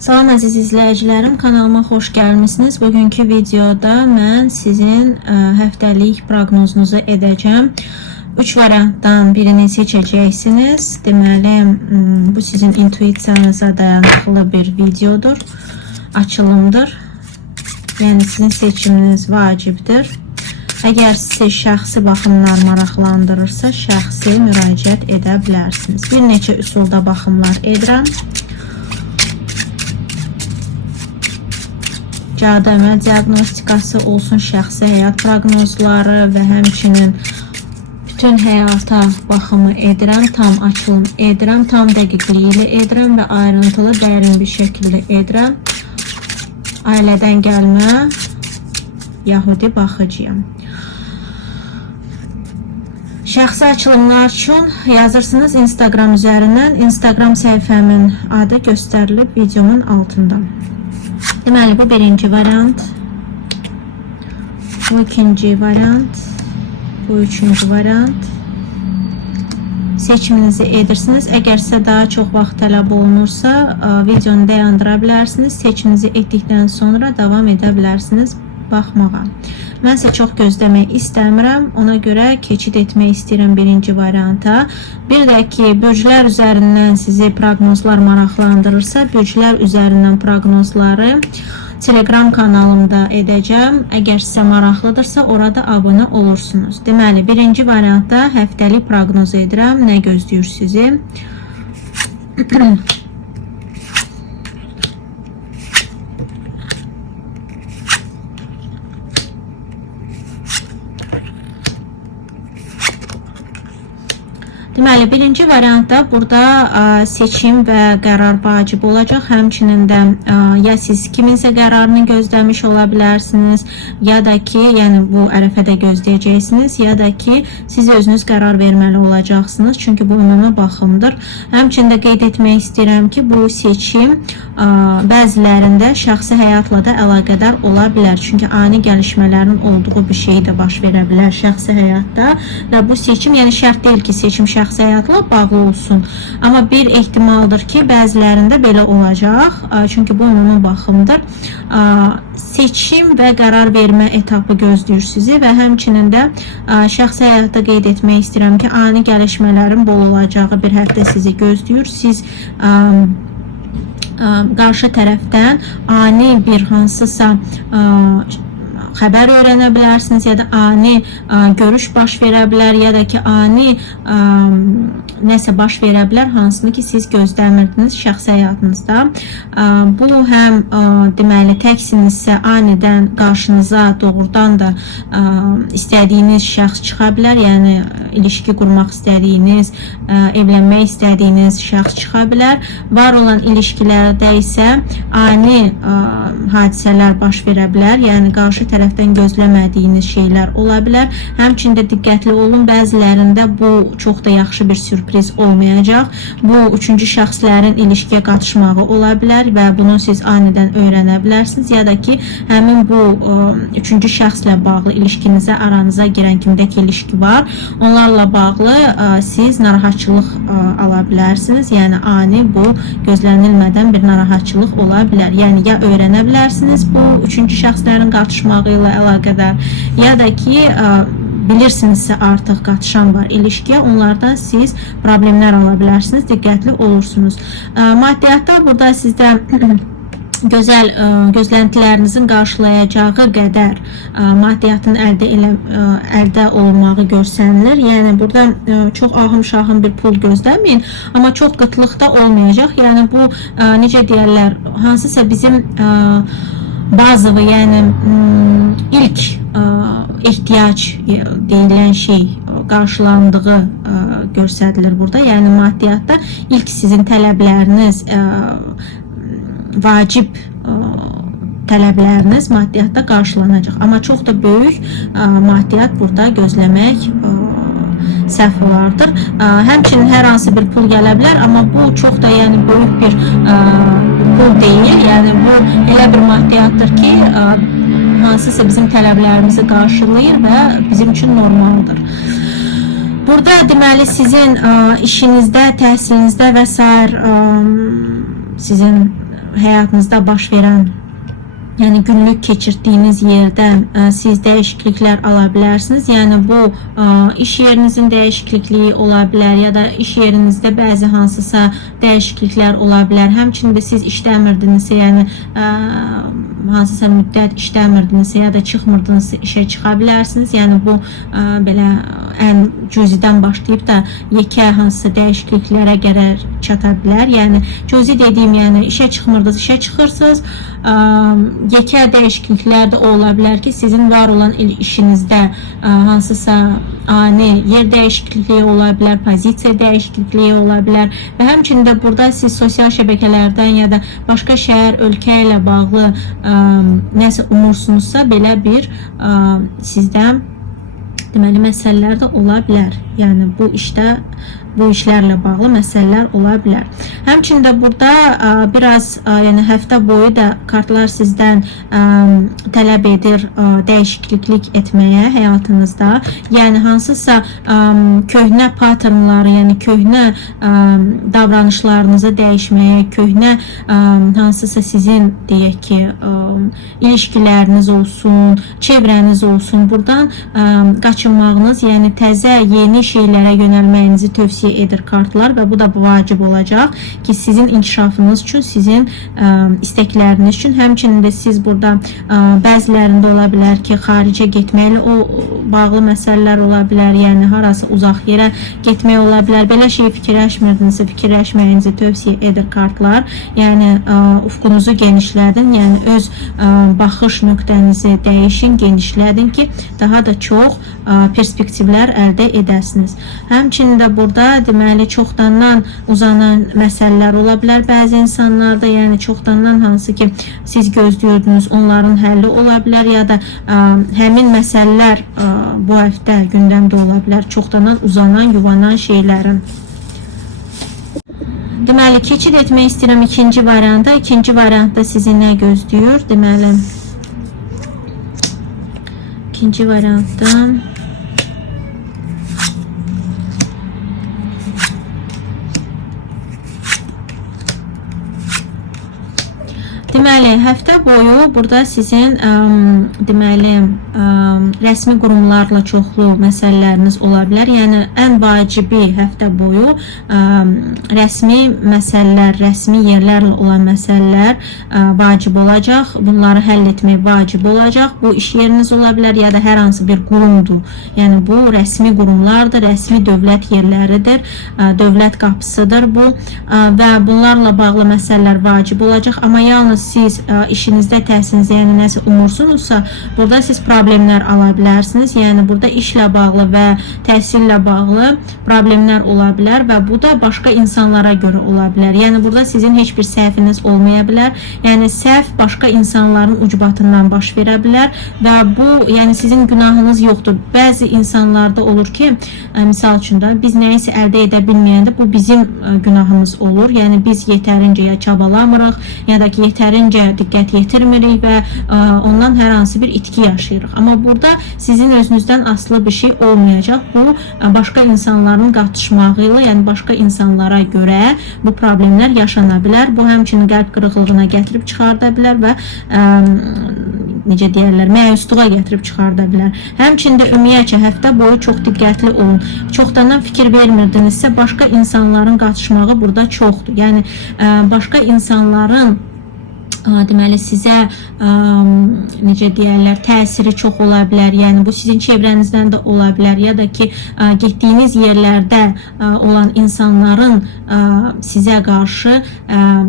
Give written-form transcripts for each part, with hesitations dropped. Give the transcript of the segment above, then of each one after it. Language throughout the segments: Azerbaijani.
Salam əziz izləyicilərim, kanalıma xoş gəlmisiniz. Bugünkü videoda mən sizin həftəlik proqnozunuzu edəcəm. 3 variantdan birini seçəcəksiniz. Deməli, bu sizin intuisiyanıza dayanıqlı bir videodur, açılımdır. Yəni sizin seçiminiz vacibdir. Əgər sizi şəxsi baxımlar maraqlandırırsa, şəxsi müraciət edə bilərsiniz. Bir neçə üsulda baxımlar edirəm. Cadəmə diaqnostikası olsun, şəxsi həyat proqnozları və həmçinin bütün həyata baxımı edirəm, tam açılım edirəm, tam dəqiqliyi edirəm və ayrıntılı, dərin bir şəkildə edirəm. Ailədən gəlmə Yahudi baxıcıyam. Şəxsi açılımlar üçün yazırsınız Instagram üzərindən. Instagram səhifəmin adı göstərilib videomun altında. Deməli, bu birinci variant, bu ikinci variant, bu üçüncü variant. Seçiminizi edirsiniz. Əgər sizə daha çox vaxt tələb olunursa, videonu dayandıra bilərsiniz. Seçiminizi etdikdən sonra davam edə bilərsiniz baxmağa. Mən isə çox gözləmək istəmirəm. Ona görə keçid etmək istəyirəm birinci varianta. Bir də ki, bölgülər üzərindən sizi proqnozlar maraqlandırırsa, bölgülər üzərindən proqnozları Telegram kanalımda edəcəm. Əgər sizə maraqlıdırsa, orada abunə olursunuz. Deməli, birinci variantda həftəlik proqnoz edirəm. Nə gözləyir sizi? Deməli, birinci variantda burada seçim və qərar vacib olacaq. Həmçinin də ya siz kiminsə qərarını gözləmiş ola bilərsiniz, ya da ki, yəni bu ərəfədə gözləyəcəksiniz, ya da ki, siz özünüz qərar verməli olacaqsınız. Çünki bu ümumi baxımdır. Həmçinin də qeyd etmək istəyirəm ki, bu seçim bəzilərində şəxsi həyatla da əlaqədar ola bilər. Çünki ani gəlişmələrin olduğu bir şey də baş verə bilər şəxsi həyatda və bu seçim, yəni şərt deyil ki, seçim şəxsi həyatla bağlı olsun. Amma bir ehtimaldır ki, bəzilərində belə olacaq. Çünki bu ümumi baxımdır. Seçim və qərar vermə etapı gözləyir sizi və həmçinin də şəxsi həyatda qeyd etmək istəyirəm ki, ani gəlişmələrin bol olacağı bir həftə sizi gözləyir. Siz qarşı tərəfdən ani bir hansısa xəbər öyrənə bilərsiniz, ya da ani görüş baş verə bilər, ya da ki, ani nəsə baş verə bilər, hansını ki, siz gözləmirdiniz şəxsi həyatınızda. Bu həm deməli, təksinizsə anidən qarşınıza doğrudan da istədiyiniz şəxs çıxa bilər, yəni ilişki qurmaq istədiyiniz, evlənmək istədiyiniz şəxs çıxa bilər. Var olan ilişkilərdə isə ani hadisələr baş verə bilər, yəni qarşı tərəfdən gözləmədiyiniz şeylər ola bilər. Həmçində diqqətli olun, bəzilərində bu çox da yaxşı bir sürpriz olmayacaq. Bu üçüncü şəxslərin ilişkiyə qatışmağı ola bilər və bunu siz anidən öyrənə bilərsiniz, ya da ki, həmin bu üçüncü şəxslə bağlı ilişkinizə, aranıza girən kimdəki ilişki var, onlarla bağlı siz narahatçılıq ala bilərsiniz. Yəni ani bu gözlənilmədən bir narahatçılıq ola bilər. Yəni ya öyrənə bilərsiniz bu üçüncü şəxslərin qatışmağı ilə əlaqədar, ya da ki, bilirsinizsə artıq qatışan var ilişkiyə, onlardan siz problemlər ala bilərsiniz, diqqətli olursunuz. Maddiyatda burada sizdə gözləntilərinizin qarşılayacağı qədər maddiyatın əldə olunmağı görsənilir. Yəni burada çox ahım-şahım bir pul gözləməyin, amma çox qıtlıq da olmayacaq. Yəni bu necə deyərlər, hansısa bizim bazıvı, yəni ilk ehtiyac deyilən şey qarşılandığı göstərilir burada. Yəni maddiyatda ilk sizin tələbləriniz, vacib tələbləriniz maddiyatda qarşılanacaq. Amma çox da böyük maddiyat burada gözləmək səhv olardır. Həmçinin hər hansı bir pul gələ bilər, amma bu çox da yəni böyük bir pul deyil. Yəni bu elə bir maddiyatdır ki, hansısa bizim tələblərimizi qarşılayır və bizim üçün normaldır. Burada deməli sizin işinizdə, təhsilinizdə və s. sizin həyatınızda baş verən, yəni günlük keçirdiyiniz yerdən siz dəyişikliklər ala bilərsiniz. Yəni bu iş yerinizin dəyişikliyi ola bilər ya da iş yerinizdə bəzi hansısa dəyişikliklər ola bilər. Həmçinin də siz işləmirdinizsə, yəni hansısa müddət işləmirdinizsə ya da çıxmırdınızsa işə çıxa bilərsiniz. Yəni bu belə ən cüzidən başlayıb da yekə hansısa dəyişikliklərə qədər çata bilər. Yəni cüzi dediyim, yəni işə çıxmırdınız, işə çıxırsınız. Yekə dəyişikliklər də ola bilər ki, sizin var olan işinizdə hansısa ani yer dəyişikliyi ola bilər, pozisiya dəyişikliyi ola bilər və həmçinin də burada siz sosial şəbəkələrdən ya da başqa şəhər, ölkə ilə bağlı nəsə umursunuzsa, belə bir sizdə deməli məsələlər də ola bilər. Yəni bu işlərlə bağlı məsələlər ola bilər. Həmçinin də burada biraz yəni həftə boyu da kartlar sizdən tələb edir dəyişiklik etməyə həyatınızda. Yəni hansısa köhnə paternları, yəni köhnə davranışlarınızı dəyişməyə, köhnə hansısa sizin deyək ki ilişkiləriniz olsun, çevrəniz olsun, buradan qaçınmağınız, yəni təzə yeni şeylərə yönəlməyinizi tövsiyə edir kartlar və bu da vacib olacaq ki, sizin inkişafınız üçün, sizin istəkləriniz üçün. Həmçinin də siz burada bəzilərində ola bilər ki, xaricə getməklə bağlı məsələlər ola bilər, yəni harası uzaq yerə getmək ola bilər. Belə şey fikirləşmirdinizsə, fikirləşməyinizi tövsiyə edir kartlar. Yəni ufqunuzu genişlədin, yəni öz baxış nöqtənizi dəyişin, genişlədin ki, daha da çox perspektivlər əldə edəsiniz. Həmçinin də burada deməli çoxdandan uzanan məsələlər ola bilər bəzi insanlarda, yəni çoxdandan hansı ki siz gözləyirdiniz, onların həlli ola bilər ya da həmin məsələlər bu həftə gündəmdə ola bilər, çoxdandan uzanan, yuvanan şeylərin. Deməli, keçid etmək istəyirəm ikinci varianta. İkinci variantda sizi nə gözləyir? Deməli, ikinci variantda deməli, həftə boyu burada sizin deməli rəsmi qurumlarla çoxlu məsələləriniz ola bilər. Yəni ən vacibi həftə boyu rəsmi məsələlər, rəsmi yerlərlə olan məsələlər vacib olacaq. Bunları həll etmək vacib olacaq. Bu iş yeriniz ola bilər ya da hər hansı bir qurumdur. Yəni bu rəsmi qurumlardır, rəsmi dövlət yerləridir, dövlət qapısıdır bu və bunlarla bağlı məsələlər vacib olacaq. Amma yalnız siz işinizdə, təhsilinizdə yəni nəsə umursunuzsa, burada siz problemlər ala bilərsiniz. Yəni burada işlə bağlı və təhsillə bağlı problemlər ola bilər və bu da başqa insanlara görə ola bilər. Yəni burada sizin heç bir səhviniz olmaya bilər. Yəni səhv başqa insanların ucbatından baş verə bilər və bu yəni sizin günahınız yoxdur. Bəzi insanlarda olur ki, misal üçün də biz nəyisə əldə edə bilməyəndə bu bizim günahımız olur. Yəni biz yetərincə ya çabalamırıq, ya da ki yetərincə diqqət yetirmirik və ondan hər hansı bir itki yaşayırıq. Amma burada sizin özünüzdən asılı bir şey olmayacaq. Bu başqa insanların qatışmağı ilə, yəni başqa insanlara görə bu problemlər yaşana bilər. Bu həmçinin qəlb qırıqlığına gətirib çıxarda bilər və necə deyərlər, məyusluğa gətirib çıxarda bilər. Həmçində ümumiyyətcə həftə boyu çox diqqətli olun. Çoxdandan fikir vermirdinizsə, başqa insanların qatışmağı burada çoxdur. Yəni başqa insanların deməli sizə necə deyərlər, təsiri çox ola bilər. Yəni bu sizin çevrənizdən də ola bilər ya da ki getdiyiniz yerlərdə olan insanların sizə qarşı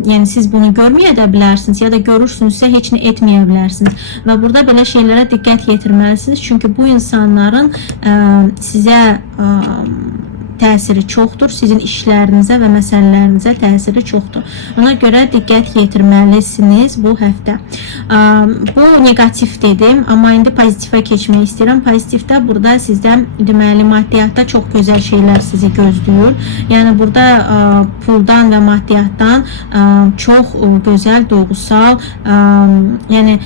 yəni siz bunu görməyə də bilərsiniz ya da görürsünüzsə heç nə etməyə bilərsiniz. Və burada belə şeylərə diqqət yetirməlisiniz. Çünki bu insanların sizə təsiri çoxdur, sizin işlərinizə və məsələlərinizə təsiri çoxdur. Ona görə diqqət yetirməlisiniz bu həftə. Bu negativ dedim, amma indi pozitivə keçmək istəyirəm. Pozitivdə burada sizdən deməli maddiyatda çox gözəl şeylər sizi gözləyir. Yəni burada puldan və maddiyatdan çox gözəl, doğusal, yəni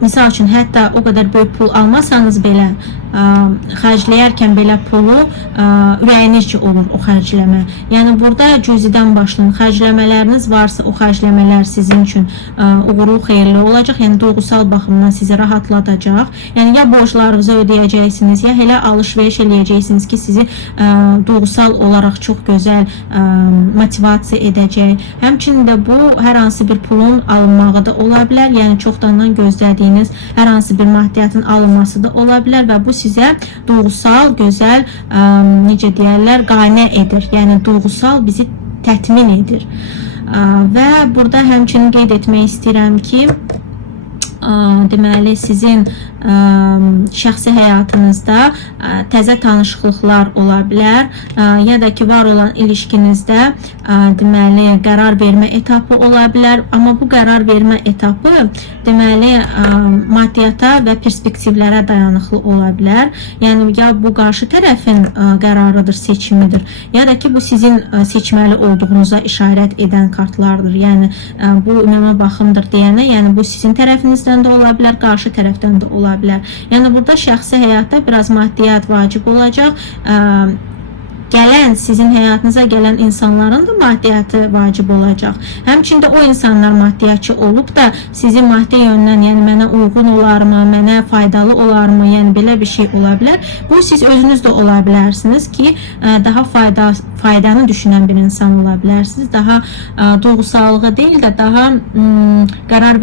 misal üçün hətta o qədər böyük pul almasanız belə xərcləyərkən belə pulu ürəyinizcə olur o xərcləmə. Yəni burada cüzidən başlayın. Xərcləmələriniz varsa o xərcləmələr sizin üçün uğurlu, xeyirli olacaq. Yəni duyğusal baxımdan sizi rahatladacaq. Yəni ya borclarınızı ödəyəcəksiniz, ya elə alış-veriş eləyəcəksiniz ki, sizi duyğusal olaraq çox gözəl motivasiya edəcək. Həmçinin də bu hər hansı bir pulun alınmağı da ola bilər. Yəni çoxdandan gözlədiyiniz hər hansı bir maddiyyatın alınması da ola bilər və bu sizə duyğusal, gözəl, necə deyərlər, qane edir. Yəni duyğusal bizi tətmin edir. Və burada həmçinin qeyd etmək istəyirəm ki, deməli sizin şəxsi həyatınızda təzə tanışlıqlar ola bilər, ya da ki var olan ilişkinizdə deməli qərar vermə etapı ola bilər, amma bu qərar vermə etapı deməli maddiyyata və perspektivlərə dayanıqlı ola bilər. Yəni ya bu qarşı tərəfin qərarıdır, seçimidir, ya da ki bu sizin seçməli olduğunuza işarət edən kartlardır. Yəni bu ümumi baxımdır deyənə, yəni bu sizin tərəfinizdən də ola bilər, qarşı tərəfdən də ola bilər. Yəni burada şəxsi həyatda biraz maddiyyat vacib olacaq. Gələn, sizin həyatınıza gələn insanların da maddiyyatı vacib olacaq. Həmçində o insanlar maddiyyatçı olub da sizi maddi yöndən, yəni mənə uyğun olarmı, mənə faydalı olarmı, yəni belə bir şey ola bilər. Bu siz özünüz də ola bilərsiniz ki, daha faydanı düşünən bir insan ola bilərsiniz. Daha duyğusallığı deyil də daha qərar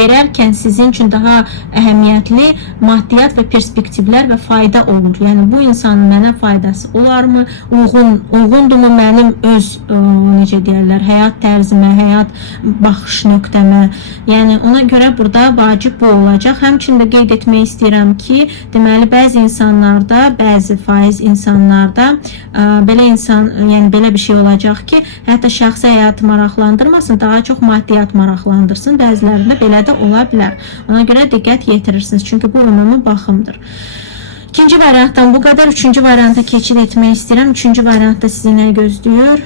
verərkən sizin üçün daha əhəmiyyətli maddiyyat və perspektivlər və fayda olur. Yəni bu insanın mənə faydası olar, uyğundurmu mənim öz necə deyərlər, həyat tərzimə, həyat baxış nöqtəmə. Yəni ona görə burada vacib bu olacaq. Həmçində qeyd etmək istəyirəm ki, deməli bəzi insanlarda, bəzi faiz insanlarda yəni belə bir şey olacaq ki, hətta şəxsi həyatı maraqlandırmasın, daha çox maddiyyat maraqlandırsın. Bəzilərində belə də ola bilər. Ona görə diqqət yetirirsiniz. Çünki bu ümumi baxımdır. İkinci variantdan bu qədər. Üçüncü varianta keçid etmək istəyirəm. Üçüncü variantda sizi nə gözləyir?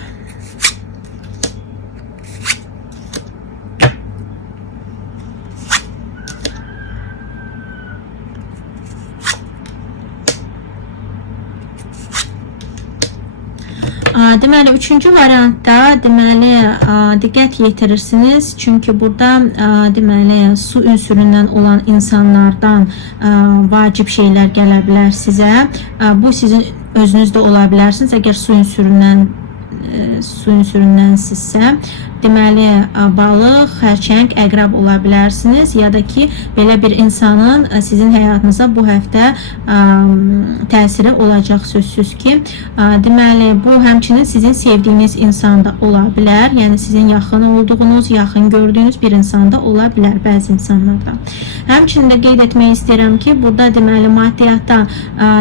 Deməli, üçüncü variantda deməli diqqət yetirirsiniz. Çünki burada deməli su ünsüründən olan insanlardan vacib şeylər gələ bilər sizə. Bu sizin özünüzdə ola bilərsiniz. Əgər su ünsüründənsizsə, deməli balıq, xərçəng, əqrəb ola bilərsiniz, ya da ki belə bir insanın sizin həyatınıza bu həftə təsiri olacaq sözsüz ki. Deməli bu həmçinin sizin sevdiyiniz insan da ola bilər, yəni sizin yaxın olduğunuz, yaxın gördüyünüz bir insan da ola bilər bəzi insanlarda. Həmçinin də qeyd etmək istəyirəm ki, burada deməli maddiyyatda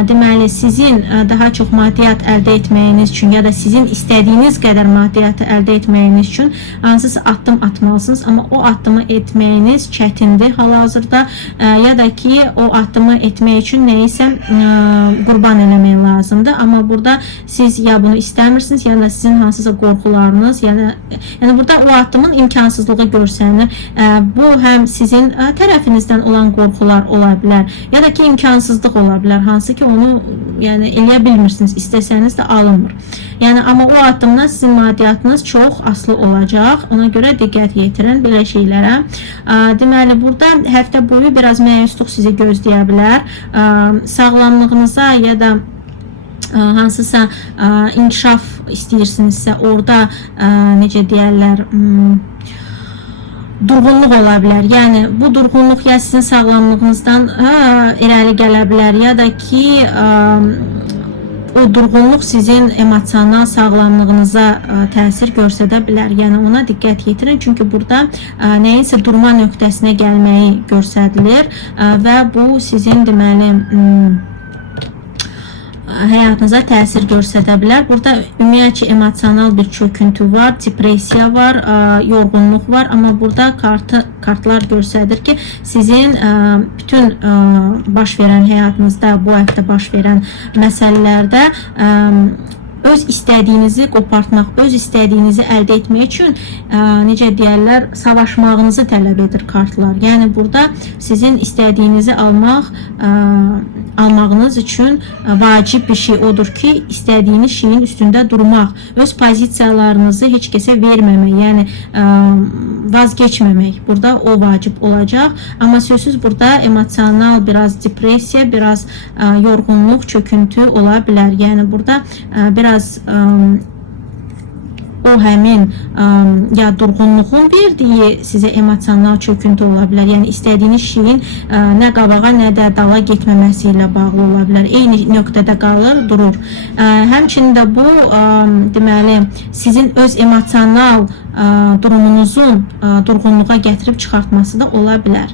deməli sizin daha çox maddiyyat əldə etməyiniz üçün, ya da sizin istədiyiniz qədər maddiyyatı əldə etməyiniz üçün hansısa addım atmalısınız, amma o addımı etməyiniz çətindir hal-hazırda, ya da ki o addımı etmək üçün nəyisə qurban eləmək lazımdır. Amma burada siz ya bunu istəmirsiniz, ya da sizin hansısa qorxularınız, yəni burada o addımın imkansızlığı görsənir. Bu həm sizin tərəfinizdən olan qorxular ola bilər, ya da ki imkansızlıq ola bilər, hansı ki onu yəni eləyə bilmirsiniz, istəsəniz də alınmır. Yəni amma o addımdan sizin maddiyyatınız çox asılı olacaq. Ona görə diqqət yetirin belə şeylərə. Deməli burada həftə boyu biraz məyusluq sizi gözləyə bilər. Sağlamlığınıza ya da hansısa inkişaf istəyirsinizsə, orada necə deyərlər, durğunluq ola bilər. Yəni bu durğunluq ya sizin sağlamlığınızdan irəli gələ bilər, ya da ki o durğunluq sizin emosional sağlamlığınıza təsir göstərə bilər. Yəni ona diqqət yetirin. Çünki burada nəyinsə durma nöqtəsinə gəlməyi göstərilir və bu sizin deməli həyatınıza təsir göstərə bilər. Burada ümumiyyətcə emosional bir çöküntü var, depressiya var, yorğunluq var. Amma burada kartlar göstərir ki, sizin bütün baş verən həyatınızda, bu həftə baş verən məsələlərdə öz istədiyinizi qopartmaq, öz istədiyinizi əldə etmək üçün necə deyərlər, savaşmağınızı tələb edir kartlar. Yəni burada sizin istədiyinizi almaq almağınız üçün vacib bir şey odur ki, istədiyiniz şeyin üstündə durmaq, öz pozisiyalarınızı heç kəsə verməmək, yəni vazgeçməmək. Burada o vacib olacaq. Amma sözsüz burada emosional biraz depressiya, biraz yorğunluq, çöküntü ola bilər. Yəni burada biraz o həmin ya durğunluğun verdiyi sizə emosional çöküntü ola bilər. Yəni istədiyiniz şeyin nə qabağa, nə də dala getməməsi ilə bağlı ola bilər. Eyni nöqtədə qalır, durur. Həmçinin də bu deməli sizin öz emosional durumunuzun durğunluğa gətirib çıxartması da ola bilər.